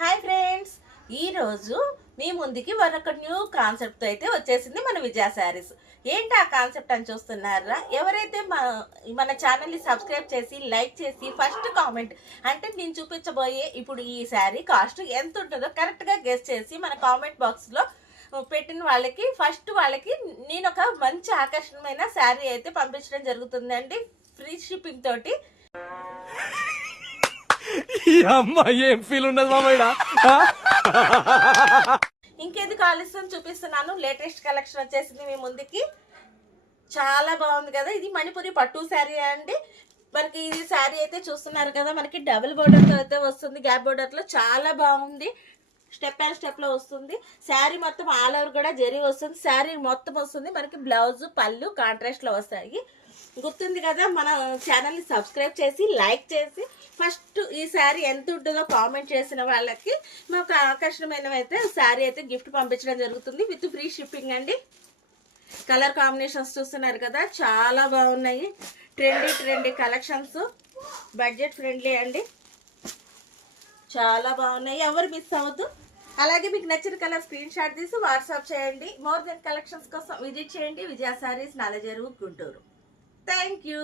Hi friends, ఈరోజు మీ ముందుకి మరొక న్యూ కాన్సెప్ట్తో అయితే వచ్చేసింది మన విజయ శారీస్. ఏంటి ఆ కాన్సెప్ట్ అని చూస్తున్నారా? ఎవరైతే మన ఛానల్ని సబ్స్క్రైబ్ చేసి లైక్ చేసి ఫస్ట్ కామెంట్ అంటే నేను చూపించబోయే ఇప్పుడు ఈ శారీ కాస్ట్ ఎంత ఉంటుందో కరెక్ట్గా గెస్ చేసి మన కామెంట్ బాక్స్లో పెట్టిన వాళ్ళకి నేను ఒక మంచి ఆకర్షణమైన శారీ అయితే పంపించడం జరుగుతుందండి, ఫ్రీ షిప్పింగ్ తోటి. ఏం ఫీల్ ఉండదు మామయ్య. ఇంకేది ఆలస్యం చూపిస్తున్నాను. లేటెస్ట్ కలెక్షన్ వచ్చేసింది మీ ముందుకి. చాలా బాగుంది కదా. ఇది మణిపురి పట్టు శారీ అండి. మనకి ఇది శారీ అయితే చూస్తున్నారు కదా, మనకి డబుల్ బోర్డర్తో అయితే వస్తుంది. గ్యాప్ బోర్డర్లో చాలా బాగుంది. స్టెప్ అండ్ స్టెప్లో వస్తుంది. శారీ మొత్తం ఆల్ ఓవర్ కూడా జరీ వస్తుంది. శారీ మొత్తం వస్తుంది. మనకి బ్లౌజ్ పళ్ళు కాంట్రాస్ట్లో వస్తాయి. గుర్తుంది కదా, మన ఛానల్ని సబ్స్క్రైబ్ చేసి లైక్ చేసి ఫస్ట్ ఈ శారీ ఎంత ఉంటుందో కామెంట్ చేసిన వాళ్ళకి మాకు ఆకర్షణమైనవి అయితే శారీ అయితే గిఫ్ట్ పంపించడం జరుగుతుంది విత్ ఫ్రీ షిప్పింగ్ అండి. కలర్ కాంబినేషన్స్ చూస్తున్నారు కదా, చాలా బాగున్నాయి. ట్రెండీ కలెక్షన్స్, బడ్జెట్ ఫ్రెండ్లీ అండి. చాలా బాగున్నాయి, ఎవరు మిస్ అవ్వద్దు. అలాగే మీకు నచ్చిన కలర్ స్క్రీన్ షాట్ తీసి వాట్సాప్ చేయండి. మోర్ దెన్ కలెక్షన్స్ కోసం విజిట్ చేయండి విజయ శారీస్, నల్లజెరువు, గుంటూరు. Thank you.